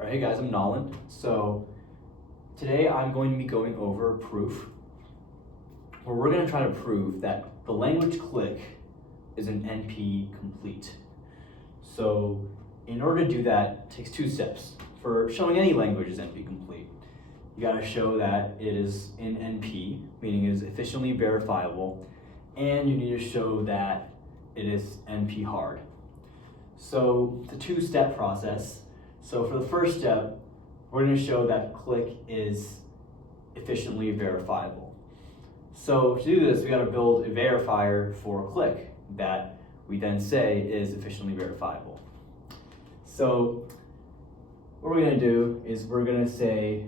Alright, hey guys, I'm Nolan. So today I'm going to be going over a proof where we're going to try to prove that the language CLIQUE is an NP complete. So in order to do that, it takes two steps. For showing any language is NP complete, you got to show that it is in NP, meaning it is efficiently verifiable, and you need to show that it is NP hard. So it's a two-step process. So for the first step, we're going to show that CLIQUE is efficiently verifiable. So to do this, we got to build a verifier for CLIQUE that we then say is efficiently verifiable. So what we're going to do is we're going to say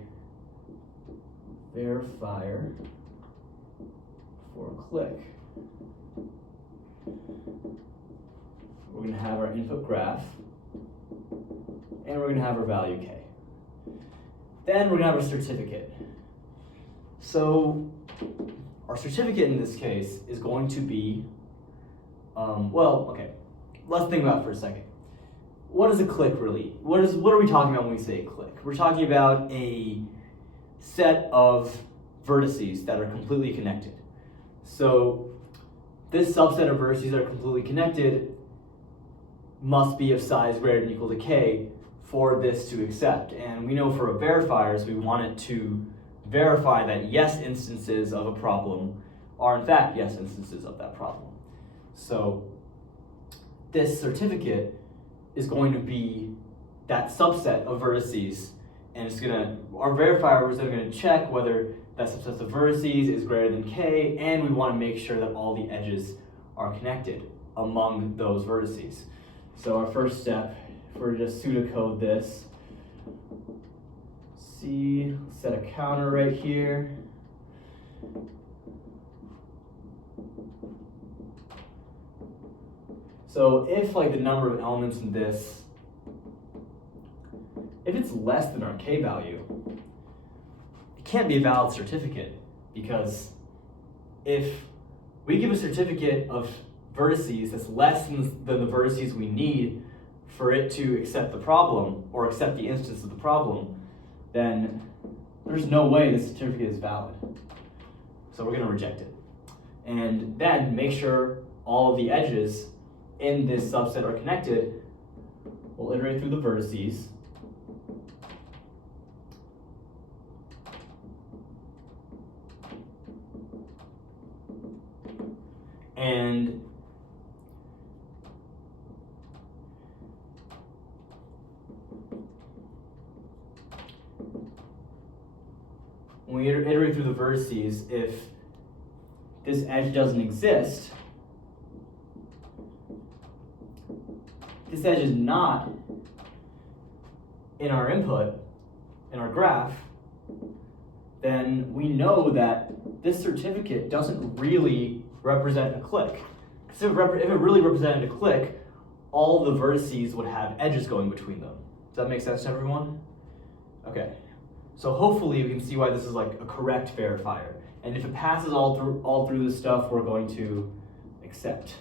verifier for CLIQUE. We're going to have our input graph, and we're going to have our value k. Then we're going to have our certificate. So our certificate in this case is going to be, let's think about it for a second. What is a CLIQUE really? What are we talking about when we say CLIQUE? We're talking about a set of vertices that are completely connected. So this subset of vertices that are completely connected must be of size greater than or equal to k for this to accept. And we know for a verifiers, we want it to verify that yes instances of a problem are in fact yes instances of that problem. So this certificate is going to be that subset of vertices, and our verifiers are going to check whether that subset of vertices is greater than k, and we want to make sure that all the edges are connected among those vertices. So our first step, if we're just pseudocode this, set a counter right here. So if the number of elements in this, if it's less than our k value, it can't be a valid certificate, because if we give a certificate of vertices that's less than the vertices we need for it to accept the problem or accept the instance of the problem, then there's no way this certificate is valid. So we're going to reject it. And then make sure all of the edges in this subset are connected. We'll iterate through the vertices. And when we iterate through the vertices, if this edge doesn't exist, this edge is not in our input, in our graph, then we know that this certificate doesn't really represent a CLIQUE. Because if it really represented a CLIQUE, all the vertices would have edges going between them. Does that make sense to everyone? Okay. So hopefully we can see why this is a correct verifier. And if it passes all through this stuff, we're going to accept.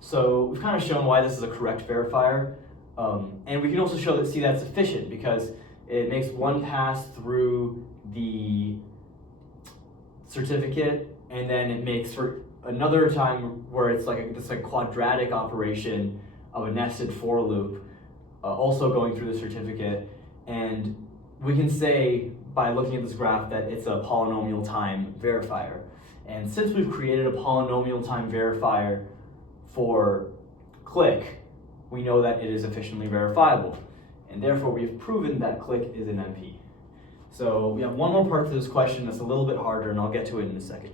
So we've kind of shown why this is a correct verifier. And we can also see that it's efficient, because it makes one pass through the certificate, and then it makes for another time where it's this quadratic operation of a nested for loop, also going through the certificate. And we can say by looking at this graph that it's a polynomial time verifier. And since we've created a polynomial time verifier for CLIQUE, we know that it is efficiently verifiable. And therefore we've proven that CLIQUE is an NP. So we have one more part to this question that's a little bit harder, and I'll get to it in a second.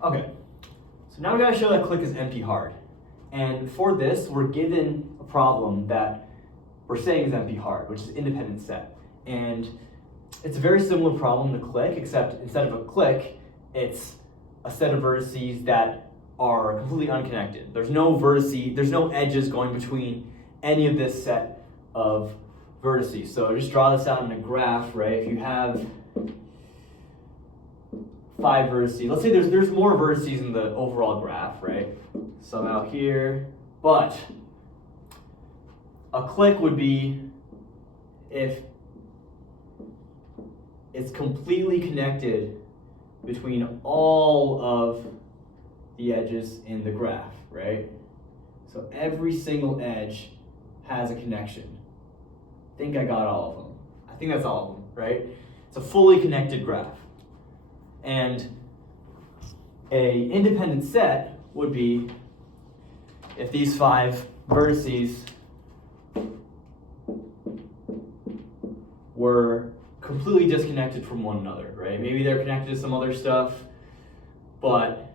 Okay, so now we gotta show that CLIQUE is NP hard. And for this, we're given a problem that we're saying is NP hard, which is independent set. And it's a very similar problem to CLIQUE, except instead of a CLIQUE, it's a set of vertices that are completely unconnected. There's no edges going between any of this set of vertices. So just draw this out in a graph, right? If you have 5 vertices, let's say there's more vertices in the overall graph, right? Some out here, but a clique would be if it's completely connected between all of the edges in the graph, right? So every single edge has a connection. I think I got all of them. I think that's all of them, right? It's a fully connected graph. And an independent set would be if these 5 vertices were completely disconnected from one another, right? Maybe they're connected to some other stuff, but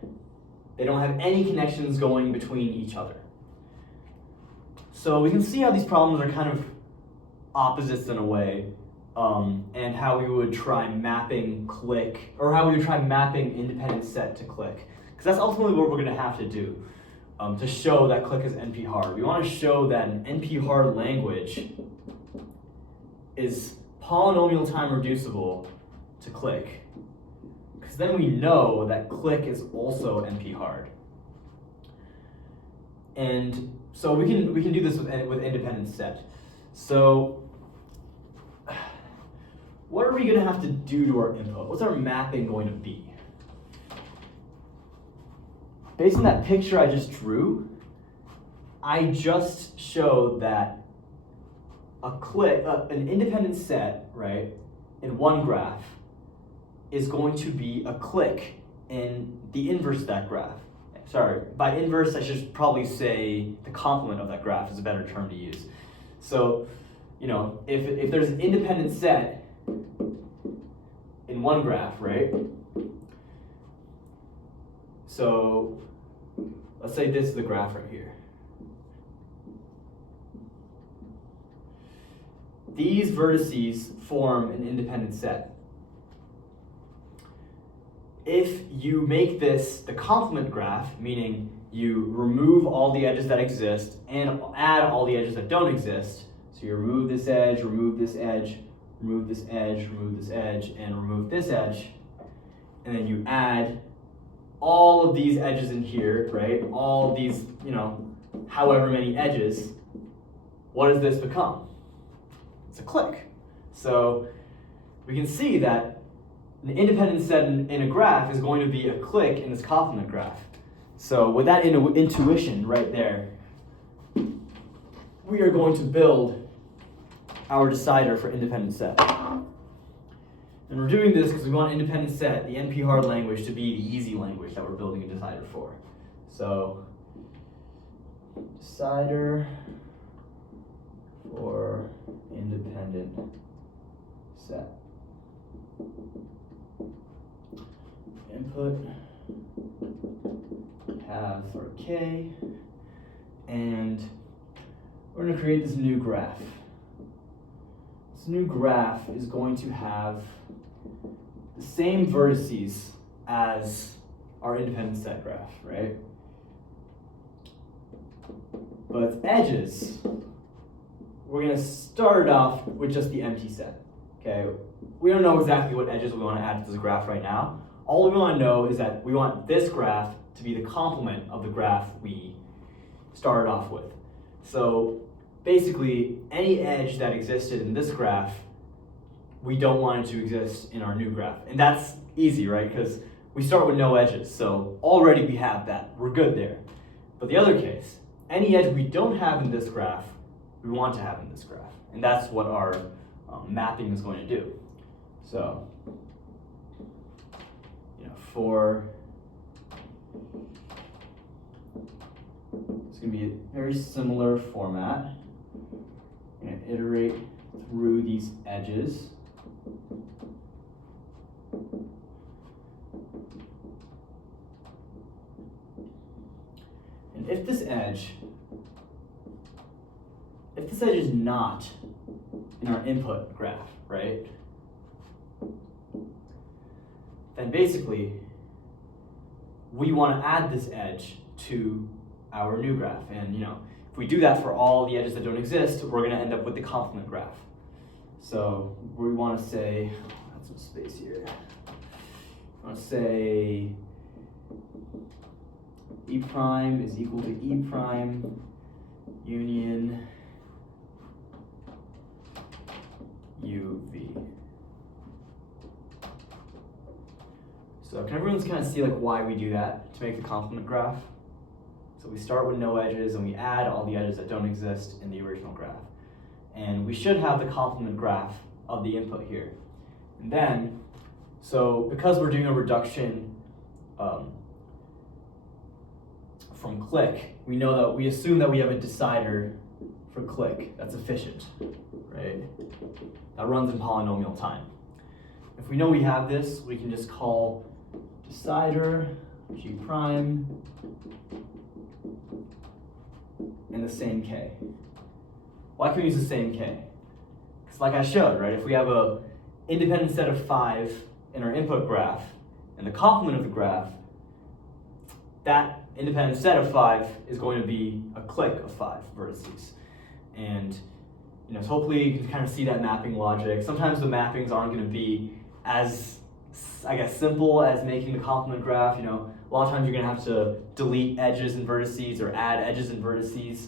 they don't have any connections going between each other. So we can see how these problems are kind of opposites in a way, and how we would try mapping CLIQUE, or how we would try mapping independent set to CLIQUE. Because that's ultimately what we're going to have to do to show that CLIQUE is NP-hard. We want to show that an NP-hard language is polynomial time reducible to CLIQUE. Because then we know that CLIQUE is also NP-hard. And so we can do this with independent set. So what are we going to have to do to our input? What's our mapping going to be? Based on that picture I just drew, I just showed that an independent set, right, in one graph is going to be a CLIQUE in the inverse of that graph. Sorry, by inverse I should probably say the complement of that graph is a better term to use. So, you know, if there's an independent set in one graph, right? So let's say this is the graph right here. These vertices form an independent set. If you make this the complement graph, meaning you remove all the edges that exist and add all the edges that don't exist, so you remove this edge, remove this edge, remove this edge, remove this edge, and remove this edge, and then you add all of these edges in here, right? All of these, you know, however many edges, what does this become? It's a CLIQUE. So we can see that an independent set in a graph is going to be a CLIQUE in this complement graph. So with that intuition right there, we are going to build our decider for independent set. And we're doing this because we want independent set, the NP-hard language, to be the easy language that we're building a decider for. So decider for independent set. Input have for k, and we're going to create this new graph. This new graph is going to have the same vertices as our independent set graph, right? But its edges, we're going to start off with just the empty set. Okay, we don't know exactly what edges we want to add to this graph right now. All we want to know is that we want this graph to be the complement of the graph we started off with. So basically, any edge that existed in this graph, we don't want it to exist in our new graph. And that's easy, right? Because we start with no edges. So already we have that. We're good there. But the other case, any edge we don't have in this graph, we want to have in this graph. And that's what our mapping is going to do. So, you know, for, it's going to be a very similar format. We're going to iterate through these edges. And if this edge is not in our input graph, right? Then basically, we want to add this edge to our new graph. And you know, if we do that for all the edges that don't exist, we're going to end up with the complement graph. So we want to say, add some space here. I want to say E prime is equal to E prime union UV. So can everyone kind of see like why we do that to make the complement graph? So we start with no edges and we add all the edges that don't exist in the original graph. And we should have the complement graph of the input here. And then, so because we're doing a reduction from CLIQUE, we assume that we have a decider for CLIQUE that's efficient, right? That runs in polynomial time. If we know we have this, we can just call decider G prime and the same K. Why can we use the same K? Because like I showed, right, if we have a independent set of 5 in our input graph and the complement of the graph, that independent set of 5 is going to be a CLIQUE of 5 vertices. And so hopefully you can kind of see that mapping logic. Sometimes the mappings aren't going to be as, I guess, simple as making the complement graph. A lot of times you're going to have to delete edges and vertices or add edges and vertices.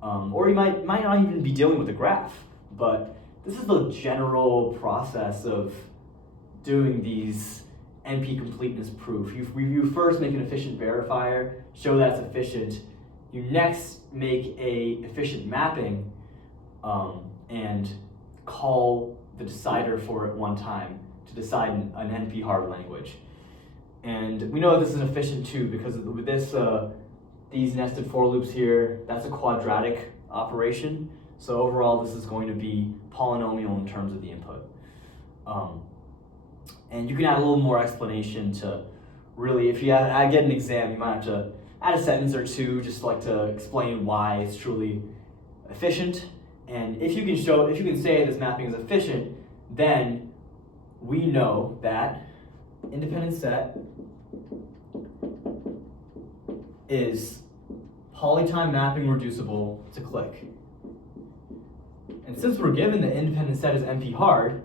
Or you might not even be dealing with the graph. But this is the general process of doing these NP completeness proof. You first make an efficient verifier, show that it's efficient. You next make a efficient mapping and call the decider for it one time to decide an NP hard language. And we know that this is efficient too because with this, these nested for loops here, that's a quadratic operation. So overall, this is going to be polynomial in terms of the input. And you can add a little more explanation to really, if you get an exam, you might have to add a sentence or two just like to explain why it's truly efficient. And if you can say this mapping is efficient, then we know that independent set is polytime mapping reducible to CLIQUE. And since we're given the independent set is NP hard,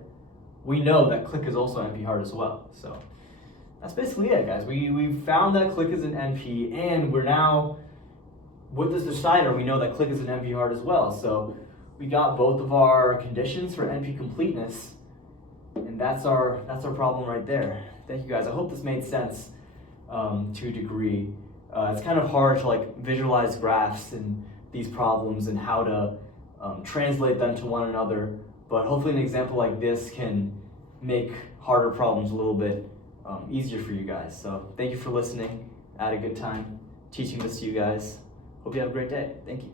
we know that CLIQUE is also NP hard as well. So that's basically it, guys. We've found that CLIQUE is an NP, and we're now, with this decider, we know that CLIQUE is an NP hard as well. So we got both of our conditions for NP completeness, and that's our problem right there. Thank you, guys. I hope this made sense to a degree. It's kind of hard to visualize graphs and these problems and how to translate them to one another, but hopefully an example like this can make harder problems a little bit easier for you guys. So thank you for listening. I had a good time teaching this to you guys. Hope you have a great day. Thank you.